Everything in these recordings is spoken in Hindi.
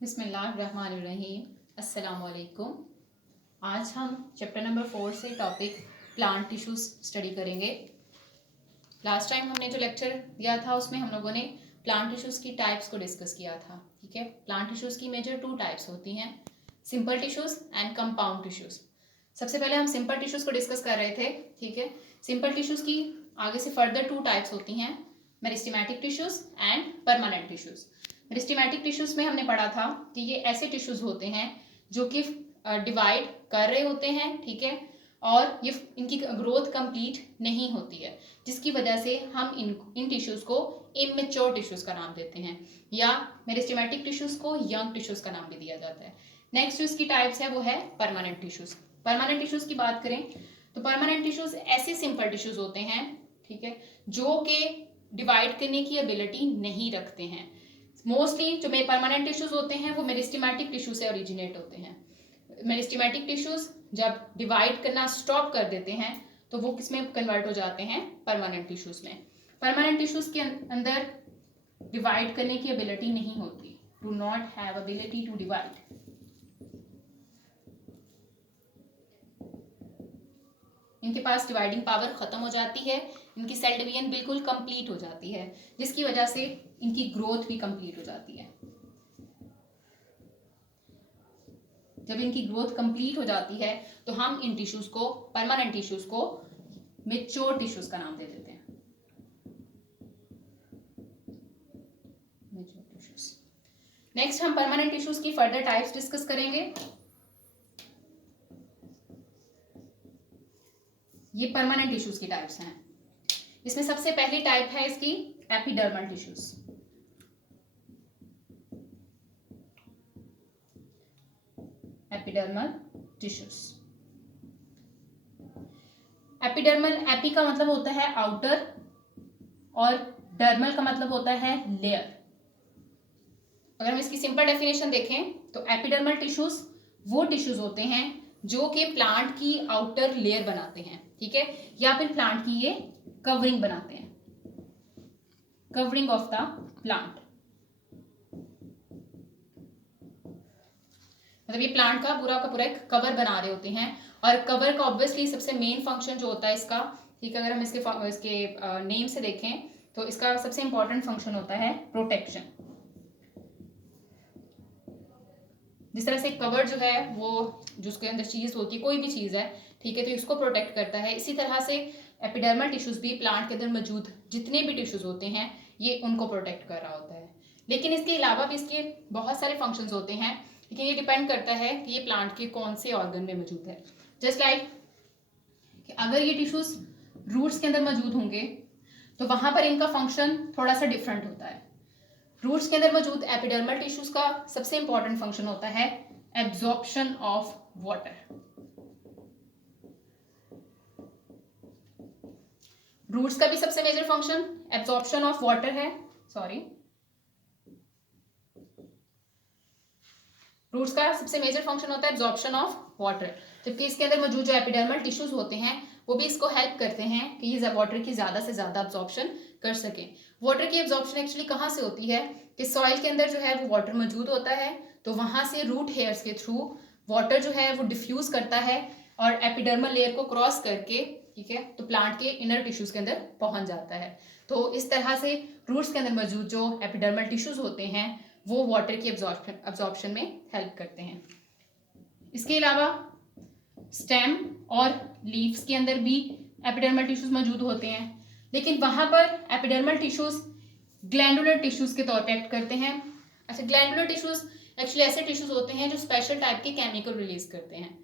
बिस्मिल्लाहिर्रहमानिर्रहीम। अस्सलाम वालेकुम। आज हम चैप्टर नंबर 4 से टॉपिक प्लांट टिश्यूज स्टडी करेंगे। लास्ट टाइम हमने जो लेक्चर दिया था उसमें हम लोगों ने प्लांट टिश्यूज की टाइप्स को डिस्कस किया था। ठीक है, प्लांट टिश्यूज की मेजर 2 टाइप्स होती हैं, simple tissues and compound tissues. सबसे पहले हम सिंपल टिश्यूज को डिस्कस कर रहे थे। ठीक है, सिंपल टिश्यूज की आगे से फर्दर 2 टाइप्स होती हैं, meristematic tissues and permanent tissues. Meristematic tissues में हमने पढ़ा था कि ये ऐसे टिश्यूज होते हैं जो कि डिवाइड कर रहे होते हैं, ठीक है, और ये इनकी ग्रोथ कंप्लीट नहीं होती है, जिसकी वजह से हम इन टिश्यूज को इमेच्योर टिश्यूज का नाम देते हैं, या मेरिस्टेमेटिक टिश्यूज को यंग टिश्यूज का नाम भी दिया जाता है। नेक्स्ट जो इसकी टाइप्स है वो है परमानेंट टिश्यूज। परमानेंट टिश्यूज की बात करें तो परमानेंट टिश्यूज ऐसे सिंपल टिश्यूज होते हैं, ठीक है, जो कि डिवाइड करने की एबिलिटी नहीं रखते हैं। मोस्टली जो परमानेंट टिश्यूज होते हैं वो मेरिस्टेमेटिक टिश्यू से ओरिजिनेट होते हैं। मेरिस्टेमेटिक टिश्यूज जब डिवाइड करना स्टॉप कर देते हैं तो वो किसमें कन्वर्ट हो जाते हैं, परमानेंट टिश्यूज में। परमानेंट टिश्यूज के अंदर डिवाइड करने की एबिलिटी नहीं होती, do not have ability to divide. इनके पास डिवाइडिंग पावर खत्म हो जाती है, इनकी सेल डिवीजन बिल्कुल कंप्लीट हो जाती है, जिसकी वजह से इनकी ग्रोथ भी कंप्लीट हो जाती है। जब इनकी ग्रोथ कंप्लीट हो जाती है तो हम इन टिश्यूज को, परमानेंट टिश्यूज को मैच्योर टिश्यूज का नाम दे देते हैं। नेक्स्ट हम परमानेंट टिश्यूज की फर्दर टाइप्स डिस्कस करेंगे। ये परमानेंट टिश्यूज की टाइप्स हैं। इसमें सबसे पहली टाइप है इसकी epidermal tissues. Epidermal tissues, epidermal, AP का मतलब होता है आउटर और डर्मल का मतलब होता है लेयर। अगर हम इसकी सिंपल डेफिनेशन देखें तो एपिडर्मल टिश्यूज वो टिश्यूज होते हैं जो कि प्लांट की आउटर लेयर बनाते हैं, ठीक है, या फिर प्लांट की ये कवरिंग बनाते हैं, कवरिंग ऑफ द प्लांट। मतलब ये प्लांट का पूरा एक कवर बना रहे होते हैं, और कवर का ऑब्वियसली सबसे मेन फंक्शन जो होता है इसका, ठीक है, अगर हम इसके नेम से देखें तो इसका सबसे इंपॉर्टेंट फंक्शन होता है प्रोटेक्शन। जिस तरह से कवर जो है वो जो उसके अंदर चीज होती है, कोई भी चीज है, ठीक है, तो इसको प्रोटेक्ट करता है, इसी तरह से एपिडर्मल टिश्यूज भी प्लांट के अंदर मौजूद जितने भी टिश्यूज होते हैं ये उनको प्रोटेक्ट कर रहा होता है। लेकिन इसके अलावा भी इसके बहुत सारे फंक्शंस होते हैं, लेकिन ये डिपेंड करता है कि ये प्लांट के कौन से ऑर्गन में मौजूद है। जस्ट लाइक अगर ये टिश्यूज रूट्स के अंदर मौजूद होंगे तो वहां पर इनका फंक्शन थोड़ा सा डिफरेंट होता है। रूट्स के अंदर मौजूद एपिडर्मल टिश्यूज का सबसे इंपॉर्टेंट फंक्शन होता है एब्जॉर्प्शन ऑफ वाटर। रूट्स का भी सबसे major function absorption of water है, सॉरी, रूट्स का सबसे मेजर फंक्शन होता है एब्जॉर्प्शन ऑफ वाटर, जबकि इसके अंदर मौजूद जो एपिडर्मल टिश्यूज होते हैं वो भी इसको हेल्प करते हैं कि ये वाटर की ज्यादा से ज्यादा एब्जॉर्प्शन कर सकें। वाटर की एब्जॉर्प्शन एक्चुअली कहाँ से होती है कि सॉइल के अंदर जो है वो वाटर मौजूद होता है, तो वहां से रूट हेयर्स के थ्रू वाटर जो है वो डिफ्यूज करता है और एपिडर्मल लेयर को क्रॉस करके, ठीक है, तो प्लांट के इनर टिश्यूज के अंदर पहुंच जाता है। तो इस तरह से रूट्स के अंदर मौजूद जो एपिडर्मल टिश्यूज होते हैं वो वाटर की एब्जॉर्प्शन में हेल्प करते हैं। इसके अलावा स्टेम और लीव्स के अंदर भी एपिडर्मल टिश्यूज मौजूद होते हैं, लेकिन वहां पर एपिडर्मल टिश्यूज ग्लैंडुलर टिश्यूज के तौर पे एक्ट करते हैं। अच्छा, ग्लैंडुलर टिश्यूज एक्चुअली ऐसे टिश्यूज होते हैं जो स्पेशल टाइप के केमिकल रिलीज करते हैं।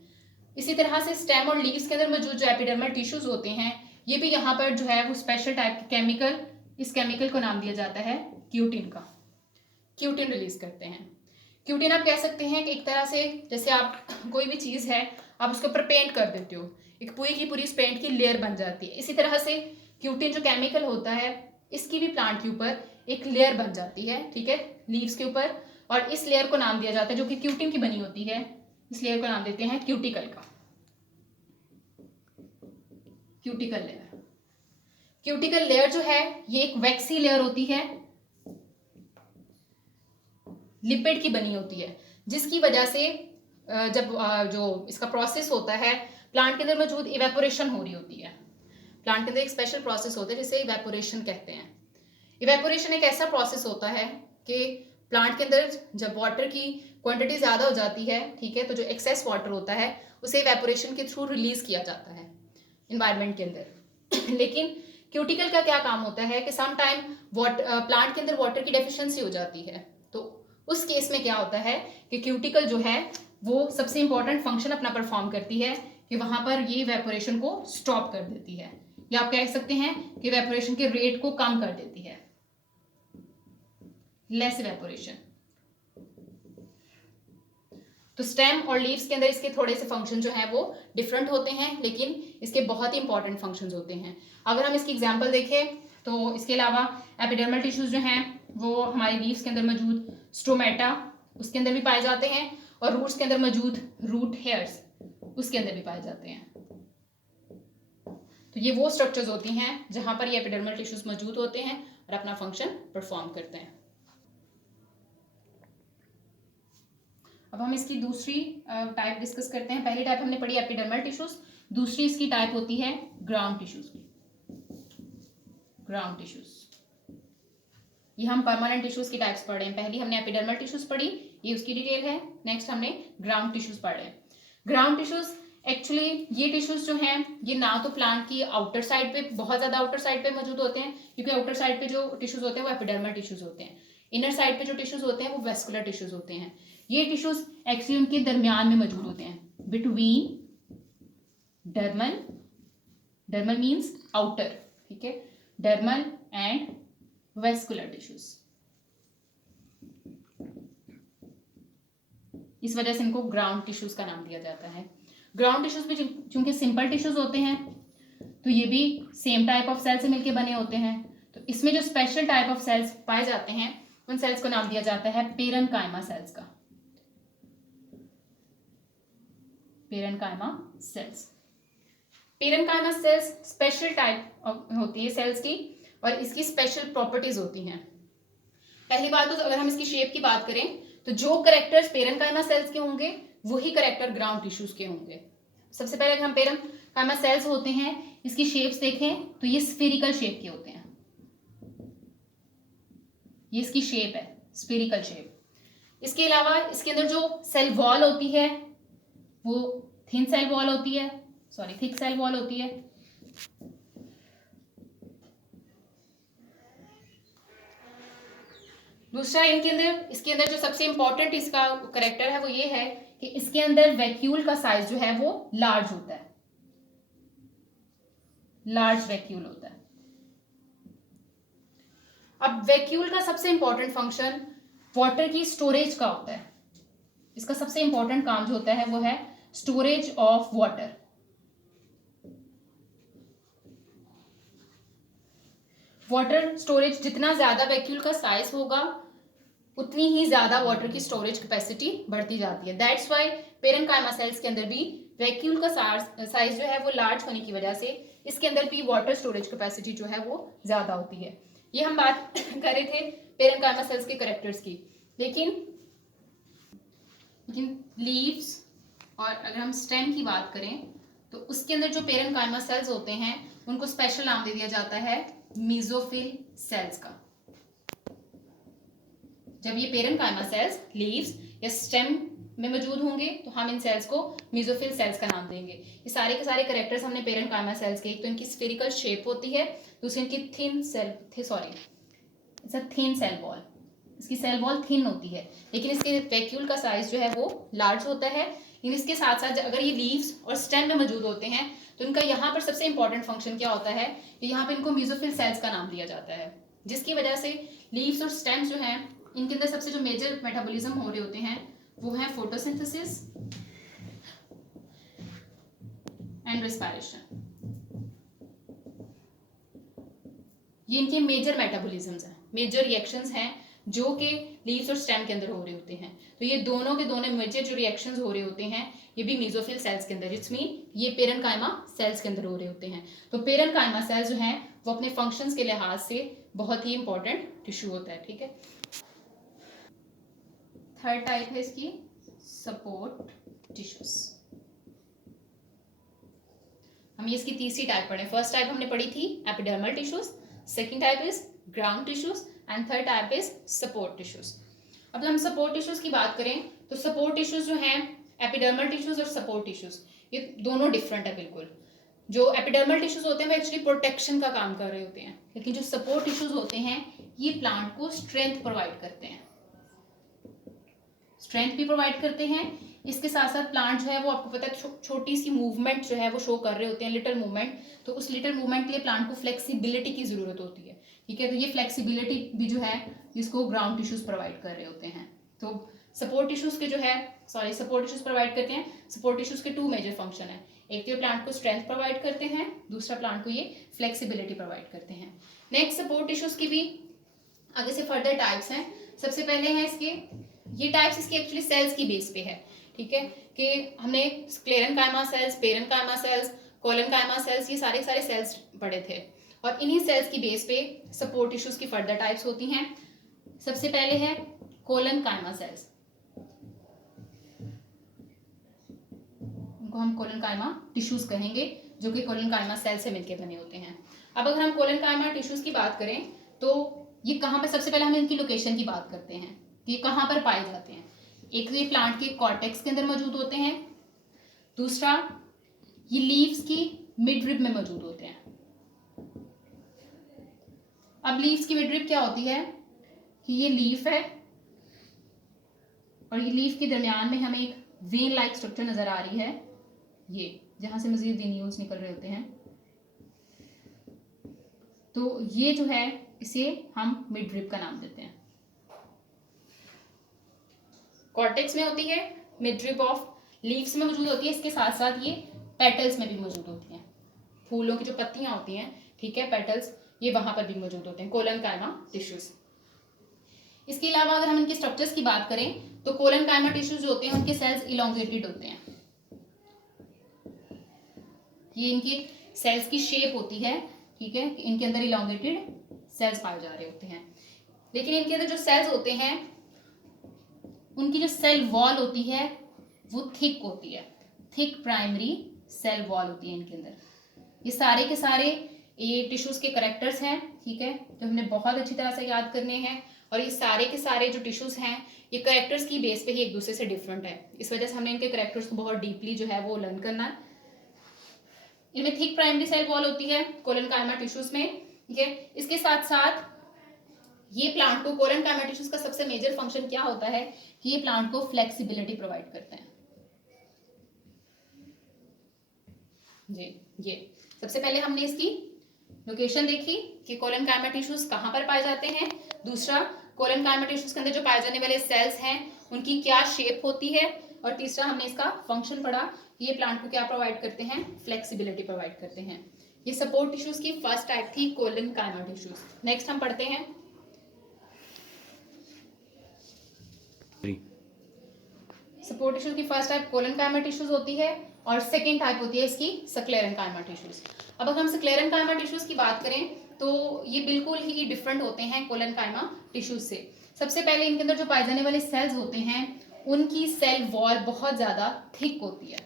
इसी तरह से स्टेम और लीव्स के अंदर मौजूद जो एपिडर्मल टिश्यूज होते हैं ये भी यहाँ पर जो है वो स्पेशल टाइप के केमिकल, इस केमिकल को नाम दिया जाता है क्यूटिन का, क्यूटिन रिलीज करते हैं। क्यूटिन आप कह सकते हैं कि एक तरह से जैसे आप कोई भी चीज़ है आप उसके ऊपर पेंट कर देते हो, एक पूरी की पूरी इस पेंट की लेयर बन जाती है। इसी तरह से क्यूटिन जो केमिकल होता है इसकी भी प्लांट के ऊपर एक लेयर बन जाती है, ठीक है, लीव्स के ऊपर, और इस लेयर को नाम दिया जाता है जो कि क्यूटिन की बनी होती है, इस लेयर को नाम देते हैं क्यूटिकल का, क्यूटिकल लेयर। क्यूटिकल लेयर जो है ये एक वैक्सी लेयर होती है, लिपिड की बनी होती है, जिसकी वजह से जब जो इसका प्रोसेस होता है, प्लांट के अंदर मौजूद इवेपोरेशन हो रही होती है। प्लांट के अंदर एक स्पेशल प्रोसेस होता है जिसे इवेपोरेशन कहते हैं। इवेपोरेशन एक ऐसा प्रोसेस होता है कि प्लांट के अंदर जब वाटर की क्वांटिटी ज़्यादा हो जाती है, ठीक है, तो जो एक्सेस वाटर होता है उसे इवेपोरेशन के थ्रू रिलीज किया जाता है इन्वायरमेंट के अंदर। लेकिन क्यूटिकल का क्या काम होता है कि सम टाइम प्लांट के अंदर वाटर की डेफिशिएंसी हो जाती है, तो उस केस में क्या होता है कि क्यूटिकल जो है वो सबसे इंपॉर्टेंट फंक्शन अपना परफॉर्म करती है कि वहां पर ये इवेपोरेशन को स्टॉप कर देती है, या आप कह सकते हैं कि इवेपोरेशन के रेट को कम कर देती है, लेस इवेपोरेशन। तो स्टेम और लीव्स के अंदर इसके थोड़े से फंक्शन जो है वो डिफरेंट होते हैं, लेकिन इसके बहुत ही इंपॉर्टेंट फंक्शंस होते हैं। अगर हम इसकी एग्जांपल देखें तो इसके अलावा एपिडर्मल टिश्यूज जो हैं वो हमारे लीव्स के अंदर मौजूद स्टोमेटा उसके अंदर भी पाए जाते हैं, और रूट्स के अंदर मौजूद रूट हेयर्स उसके अंदर भी पाए जाते हैं। तो ये वो स्ट्रक्चर्स होती हैं जहां पर ये एपिडर्मल टिश्यूज मौजूद होते हैं और अपना फंक्शन परफॉर्म करते हैं। अब हम इसकी दूसरी टाइप डिस्कस करते हैं। पहली टाइप हमने पढ़ी एपिडर्मल टिश्यूज, दूसरी इसकी टाइप होती है ग्राउंड टिश्यूज की। ग्राउंड टिश्यूज ये हम परमानेंट टिश्यूज की टाइप्स पढ़ रहे हैं। पहली हमने एपिडर्मल टिश्यूज पढ़ी, ये उसकी डिटेल है। नेक्स्ट हमने ग्राउंड टिश्यूज पढ़ रहे हैं। ग्राउंड टिश्यूज एक्चुअली ये टिश्यूज जो हैं ये ना तो प्लांट की आउटर साइड पे बहुत ज्यादा आउटर साइड पे मौजूद होते हैं, क्योंकि आउटर साइड पे जो टिश्यूज होते हैं वो एपिडर्मल टिश्यूज होते हैं। इनर साइड पे जो टिश्यूज होते हैं वो वेस्कुलर टिश्यूज होते हैं। ये टिश्यूज एक्चुअली उनके दरमियान में मौजूद होते हैं, between dermal, dermal means outer, ठीक है, डर्मल एंड वेस्कुलर टिश्यूज। इस वजह से इनको ग्राउंड टिश्यूज का नाम दिया जाता है। ग्राउंड टिश्यूज भी चूंकि सिंपल टिश्यूज होते हैं तो ये भी सेम टाइप ऑफ सेल से मिलकर बने होते हैं। तो इसमें जो स्पेशल टाइप ऑफ सेल्स पाए जाते हैं उन सेल्स को नाम दिया जाता है पेरेन्काइमा सेल्स का। Parenchyma cells. Parenchyma cells special type होती है सेल्स की, और इसकी स्पेशल प्रॉपर्टीज होती हैं। पहली बात तो अगर हम इसकी शेप की बात करें तो जो करेक्टर्स पेरेन्काइमा सेल्स के होंगे वही करेक्टर ग्राउंड टिश्यूज के होंगे। सबसे पहले अगर हम पेरेन्काइमा सेल्स होते हैं इसकी शेप्स देखें तो ये स्फेरिकल शेप के होते हैं। ये इसकी शेप है, स्फेरिकल शेप। इसके अलावा इसके अंदर जो सेल वॉल होती है वो थिन सेल वॉल होती है, सॉरी थिक सेल वॉल होती है। दूसरा इनके अंदर इसके अंदर जो सबसे इंपॉर्टेंट इसका करेक्टर है वो ये है कि इसके अंदर वैक्यूल का साइज जो है वो लार्ज होता है, लार्ज वैक्यूल होता है। अब वैक्यूल का सबसे इंपॉर्टेंट फंक्शन वाटर की स्टोरेज का होता है। इसका सबसे इंपॉर्टेंट काम जो होता है वो है storage of water. Water storage, जितना ज्यादा वैक्यूल का साइज होगा उतनी ही ज्यादा वाटर की स्टोरेज कैपेसिटी बढ़ती जाती है। दैट्स वाई पेरेन्काइमा सेल्स के अंदर भी वैक्यूल का साइज जो है वो लार्ज होने की वजह से इसके अंदर भी वाटर स्टोरेज कैपेसिटी जो है वो ज्यादा होती है। ये हम बात कर रहे थे पेरेन्काइमा सेल्स के कैरेक्टर्स की। लेकिन लीव्स और अगर हम स्टेम की बात करें तो उसके अंदर जो पेरेन्काइमा सेल्स होते हैं उनको स्पेशल नाम दे दिया जाता है मेसोफिल सेल्स का। जब ये पेरेन्काइमा सेल्स लीव्स या स्टेम में मौजूद होंगे तो हम इन सेल्स को मेसोफिल सेल्स का नाम देंगे। ये सारे के सारे कैरेक्टर्स हमने पेरेन्काइमा सेल्स के, तो इनकी स्फेरिकल शेप होती है, दूसरी इनकी थिन सेल वॉल, इसकी सेल वॉल थिन होती है, लेकिन इसके वैक्यूल का साइज जो है वो लार्ज होता है। इसके साथ साथ अगर ये लीव्स और स्टेम में मौजूद होते हैं तो इनका यहाँ पर सबसे इंपॉर्टेंट फंक्शन क्या होता है कि यहाँ पे इनको मेसोफिल सेल्स का नाम दिया जाता है, जिसकी वजह से लीव्स और स्टेम्स जो हैं इनके अंदर सबसे जो मेजर मेटाबॉलिज्म हो रहे होते हैं वो है फोटोसिंथेसिस एंड रेस्पिरेशन। ये इनके मेजर मेटाबॉलिज्म्स हैं, मेजर रिएक्शंस हैं जो कि लीव्स और स्टेम के अंदर हो रहे होते हैं। तो ये दोनों के दोनों मेजर जो रिएक्शंस हो रहे होते हैं ये भी मेसोफिल सेल्स के अंदर, इट्स मीन ये पेरेन्काइमा सेल्स के अंदर हो रहे होते हैं। तो पेरेन्काइमा सेल्स जो हैं वो अपने फंक्शंस के लिहाज से बहुत ही इंपॉर्टेंट टिश्यू होता है, ठीक है। थर्ड टाइप है इसकी सपोर्ट टिश्यूज। हम इसकी तीसरी टाइप पढ़े। फर्स्ट टाइप हमने पढ़ी थी epidermal tissues, second type is ground tissues and third type is support tissues. अब हम सपोर्ट टिश्यूज की बात करें तो सपोर्ट टिश्यूज जो हैं, एपिडर्मल टिश्यूज और सपोर्ट टिश्यूज, ये दोनों डिफरेंट है बिल्कुल। जो एपिडर्मल टिश्यूज होते हैं वो एक्चुअली प्रोटेक्शन का काम कर रहे होते हैं, लेकिन जो सपोर्ट टिश्यूज होते हैं ये प्लांट को स्ट्रेंथ प्रोवाइड करते हैं, स्ट्रेंथ भी प्रोवाइड करते हैं। इसके साथ साथ प्लांट जो है वो आपको पता है छोटी सी मूवमेंट जो है वो शो कर रहे होते हैं, लिटिल मूवमेंट, तो उस लिटिल मूवमेंट के लिए प्लांट को फ्लेक्सिबिलिटी की जरूरत होती है, ठीक है। तो ये फ्लेक्सिबिलिटी भी जो है इसको ग्राउंड टिश्यूज प्रोवाइड कर रहे होते हैं। तो सपोर्ट टिश्यूज के जो है सपोर्ट टिश्यूज प्रोवाइड करते हैं। सपोर्ट टिश्यूज के 2 मेजर फंक्शन है, एक तो ये प्लांट को स्ट्रेंथ प्रोवाइड करते हैं, दूसरा प्लांट को ये फ्लेक्सिबिलिटी प्रोवाइड करते हैं। नेक्स्ट सपोर्ट टिश्यूज की भी आगे से फर्दर टाइप्स हैं। सबसे पहले हैं इसके, ये टाइप्स इसकी एक्चुअली सेल्स की बेस पे है, ठीक है, कि हमने sclerenchyma cells, parenchyma cells, collenchyma cells, ये सारे सेल्स पढ़े थे, और इन्हीं सेल्स की बेस पे सपोर्ट टिश्यूज की फर्दर टाइप्स होती हैं। सबसे पहले है कोलेनकाइमा सेल्स, इनको हम कोलेनकाइमा टिश्यूज कहेंगे, जो कि कोलेनकाइमा सेल से मिलकर बने होते हैं। अब अगर हम कोलेनकाइमा टिश्यूज की बात करें तो ये कहाँ पर, सबसे पहले हम इनकी लोकेशन की बात करते हैं कि ये कहाँ पर पाए जाते हैं। एक तो ये प्लांट के कॉर्टेक्स के अंदर मौजूद होते हैं, दूसरा ये लीव्स की मिडरिब में मौजूद होते हैं। अब लीव्स की मिडरिब क्या होती है कि ये लीफ है और ये लीफ के दरमियान में हमें एक वेन लाइक स्ट्रक्चर नजर आ रही है, ये जहां से मजीद वेन्यूल्स निकल रहे होते हैं। तो ये जो है इसे हम मिडरिब का नाम देते हैं। कॉर्टेक्स में होती है, मिडरिब ऑफ लीव्स में मौजूद होती है, इसके साथ साथ ये पेटल्स में भी मौजूद होती हैं, फूलों की जो पत्तियां होती हैं, ठीक है, पेटल्स, ये वहां पर भी मौजूद होते हैं कोलेनकाइमा टिश्यूज। इसके अलावा अगर हम इनके स्ट्रक्चर्स की बात करें तो कोलेनकाइमा टिश्यूज जो होते हैं उनके सेल्स इलोंगेटेड होते हैं, ये इनकी सेल्स की शेप होती है, ठीक है, इनके अंदर इलोंगेटेड सेल्स पाए जा रहे होते हैं। लेकिन इनके अंदर जो सेल्स होते हैं उनकी जो सेल वॉल होती है वो थिक होती है, थिक प्राइमरी सेल वॉल होती है इनके अंदर। ये सारे के सारे ये टिश्यूज के करेक्टर्स हैं, ठीक है, जो हमने बहुत अच्छी तरह से याद करने हैं। और ये सारे के सारे जो टिश्यूज हैं ये करेक्टर्स की बेस पे ही एक दूसरे से डिफरेंट है, इस वजह से हमने इनके करेक्टर्स को बहुत डीपली जो है वो लर्न करना है। इनमें थिक प्राइमरी सेल वॉल होती है कोलेनकाइमा टिश्यूज में, ठीक है। इसके साथ साथ ये प्लांट को, कोलेनकाइमा टिश्यूज का सबसे मेजर फंक्शन क्या होता है कि ये प्लांट को फ्लेक्सिबिलिटी प्रोवाइड करते हैं। जी, ये सबसे पहले हमने इसकी लोकेशन देखी कि कोलेनकाइमा टिश्यूज कहाँ पर पाए जाते हैं, दूसरा कोलेनकाइमा टिश्यूज के अंदर जो पाए जाने वाले सेल्स हैं उनकी क्या शेप होती है, और तीसरा हमने इसका फंक्शन पढ़ा कि ये प्लांट को क्या प्रोवाइड करते हैं, फ्लेक्सिबिलिटी प्रोवाइड करते हैं। ये सपोर्ट टिश्यूज की फर्स्ट टाइप थी कोलेनकाइमा टिश्यूज। नेक्स्ट हम पढ़ते हैं सपोर्ट टिश्यूज की फर्स्ट टाइप कोलेनकाइमा टिश्यूज होती है और सेकेंड टाइप होती है इसकी स्क्लेरेनकाइमा टिश्यूज। अब अगर हम स्क्लेरेनकाइमा टिश्यूज की बात करें तो ये बिल्कुल ही डिफरेंट होते हैं कोलेनकाइमा टिश्यूज से। सबसे पहले इनके अंदर जो पाए जाने वाले सेल्स होते हैं उनकी सेल वॉल बहुत ज्यादा थिक होती है,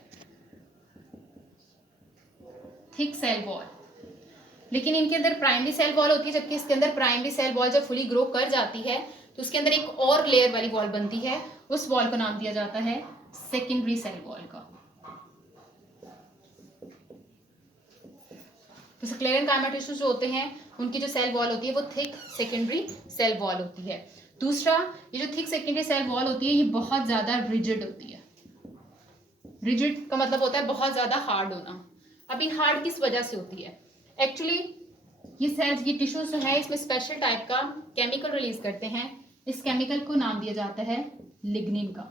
थिक सेल वॉल। लेकिन इनके अंदर प्राइमरी सेल वॉल होती है, जबकि इसके अंदर प्राइमरी सेल वॉल जब फुली ग्रो कर जाती है तो उसके अंदर एक और लेयर वाली वॉल बनती है, उस वॉल को नाम दिया जाता है सेकेंडरी सेल वॉल का। तो स्क्लेरेनकाइमा टिश्यूज जो होते हैं उनकी जो सेल वॉल होती है वो थिक सेकेंडरी सेल वॉल होती है। दूसरा, ये जो थिक सेकेंडरी सेल वॉल होती है ये बहुत ज्यादा रिजिड होती है। रिजिड का मतलब होता है बहुत ज्यादा हार्ड होना। अभी हार्ड किस वजह से होती है, एक्चुअली ये सेल्स, ये टिश्यूज जो है इसमें स्पेशल टाइप का केमिकल रिलीज करते हैं, इस केमिकल को नाम दिया जाता है लिग्निन का।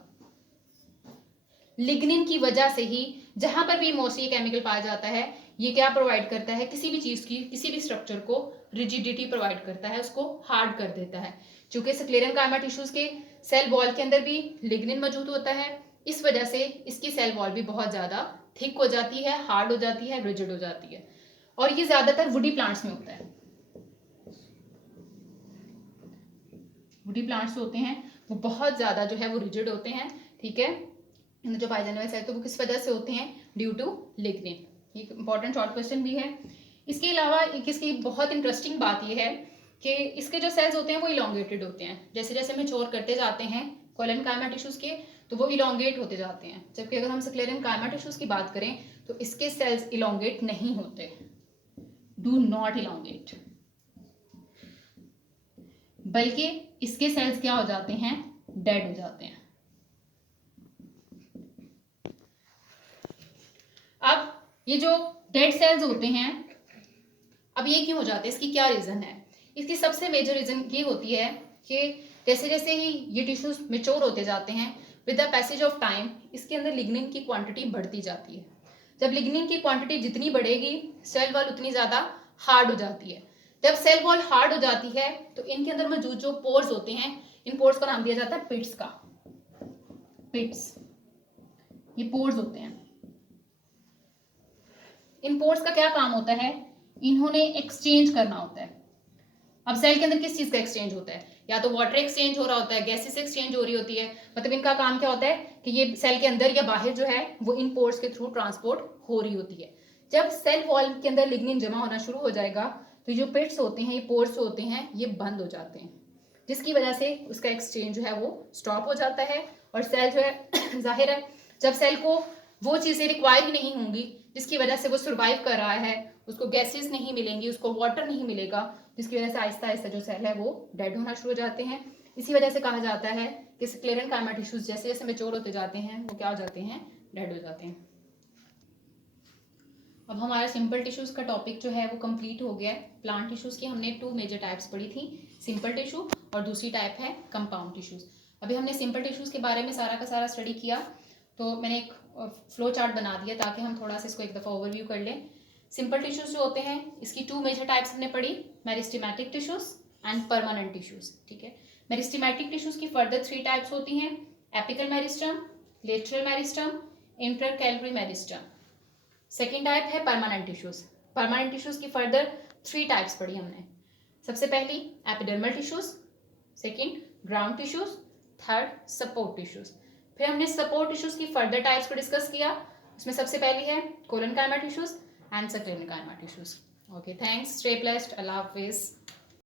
लिग्निन की वजह से ही जहां पर भी मोस्टली ये केमिकल पाया जाता है ये क्या प्रोवाइड करता है, किसी भी चीज की, किसी भी स्ट्रक्चर को रिजिडिटी प्रोवाइड करता है, उसको हार्ड कर देता है। चूंकि स्क्लेरेनकाइमा टिश्यूज के सेल वॉल के अंदर भी लिग्निन मौजूद होता है, इस वजह से इसकी सेल वॉल भी बहुत ज्यादा थिक हो जाती है, हार्ड हो जाती है, रिजिड हो जाती है। और ये ज्यादातर वुडी प्लांट्स में होता है। वुडी प्लांट्स होते हैं वो बहुत ज़्यादा जो है वो रिजिड होते हैं, ठीक है, जो पाए जाने वाले सेल, तो वो किस वजह से होते हैं? Due to lignin. ये इंपॉर्टेंट शॉर्ट क्वेश्चन भी है। इसके अलावा इसकी बहुत इंटरेस्टिंग बात ये है कि इसके जो सेल्स होते हैं वो इलोंगेटेड होते हैं, जैसे जैसे मैच्योर करते जाते हैं कोलेनकाइमा टिश्यूज के, तो वो इलोंगेट होते जाते हैं। जबकि अगर हम स्क्लेरेनकाइमा टिश्यूज की बात करें तो इसके सेल्स इलोंगेट नहीं होते, डू नॉट इलोंगेट, बल्कि इसके सेल्स क्या हो जाते हैं? डेड हो जाते हैं। अब ये जो डेड सेल्स होते हैं, अब ये क्यों हो जाते हैं? इसकी क्या रीजन है? इसकी सबसे मेजर रीजन ये होती है कि जैसे जैसे ही ये टिश्यूज मेच्योर होते जाते हैं, with the passage of time इसके अंदर लिग्निन की क्वांटिटी बढ़ती जाती है। जब लिग्निन की क्वांटिटी जितनी बढ़ेगी, सेल वॉल उतनी ज़्यादा हार्ड हो जाती है। जब सेल वॉल हार्ड हो जाती है तो इनके अंदर मौजूद जो पोर्स होते हैं, इन पोर्स का नाम दिया जाता है पिट्स का। पिट्स, ये पोर्स होते हैं। इन पोर्स का क्या काम होता है? इन्होंने एक्सचेंज करना होता है। अब सेल के अंदर किस चीज का एक्सचेंज होता है? या तो वाटर एक्सचेंज हो रहा होता है, गैसेस एक्सचेंज हो रही होती है। मतलब इनका काम क्या होता है कि ये सेल के अंदर या बाहर जो है वो इन पोर्स के थ्रू ट्रांसपोर्ट हो रही होती है। जब सेल वॉल के अंदर लिग्निन जमा होना शुरू हो जाएगा तो जो पिट्स होते हैं, ये पोर्स होते हैं, ये बंद हो जाते हैं, जिसकी वजह से उसका एक्सचेंज जो है वो स्टॉप हो जाता है। और सेल जो है जाहिर है जब सेल को वो चीज़ें रिक्वायर ही नहीं होंगी जिसकी वजह से वो सर्वाइव कर रहा है, उसको गैसेस नहीं मिलेंगी, उसको वाटर नहीं मिलेगा, जिसकी वजह से आहिस्ता आहिस्ता जो सेल है वो डेड होना शुरू हो जाते हैं। इसी वजह से कहा जाता है कि स्क्लेरेनकाइमा टिश्यूज जैसे जैसे मैच्योर होते जाते हैं वो क्या हो जाते हैं? डेड हो जाते हैं। अब हमारा सिंपल टिश्यूज का टॉपिक जो है वो कंप्लीट हो गया है। प्लांट टिश्यूज की हमने 2 मेजर टाइप्स पढ़ी थी, सिंपल टिश्यू और दूसरी टाइप है कंपाउंड टिश्यूज। अभी हमने सिंपल टिश्यूज के बारे में सारा का सारा स्टडी किया, तो मैंने एक फ्लो चार्ट बना दिया ताकि हम थोड़ा सा इसको एक दफ़ा ओवरव्यू कर लें। सिंपल टिश्यूज जो होते हैं इसकी 2 मेजर टाइप्स हमने पढ़ी, meristematic tissues and permanent tissues, ठीक है। मेरिस्टेमेटिक टिश्यूज की फर्दर 3 टाइप्स होती हैं, apical meristem, lateral meristem, intercalary meristem. Second type है परमानेंट टिश्यूज। परमानेंट टिश्यूज की फर्दर 3 टाइप्स पढ़ी हमने। सबसे पहली epidermal tissues, second ground tissues, third support tissues. फिर हमने सपोर्ट टिश्यूज की फर्दर टाइप्स को डिस्कस किया। उसमें सबसे पहली है collenchyma tissues and sclerenchyma tissues. Okay, thanks, stay blessed, Allah Hafiz.